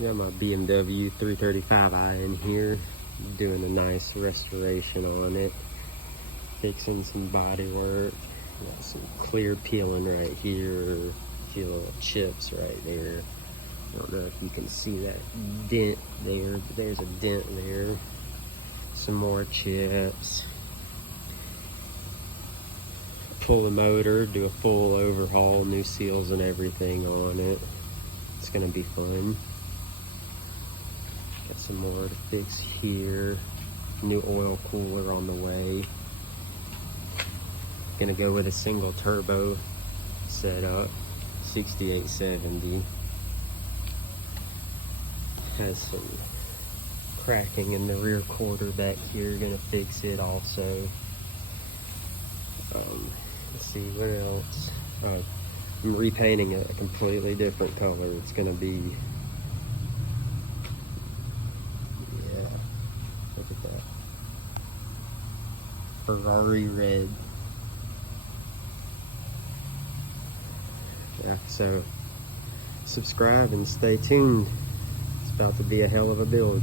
Got my BMW 335i in here, doing a nice restoration on it, fixing some body work. Got some clear peeling right here, a few little chips right there. I don't know if you can see that dent there, but there's a dent there. Some more chips. Pull the motor, do a full overhaul, new seals and everything on it. It's gonna be fun. Got some more to fix here. New oil cooler on the way. Gonna go with a single turbo setup, 6870. Has some cracking in the rear quarter back here. Gonna fix it also. Let's see what else. I'm repainting it a completely different color. It's gonna be, yeah, look at that. Ferrari red. Yeah, so subscribe and stay tuned. It's about to be a hell of a build.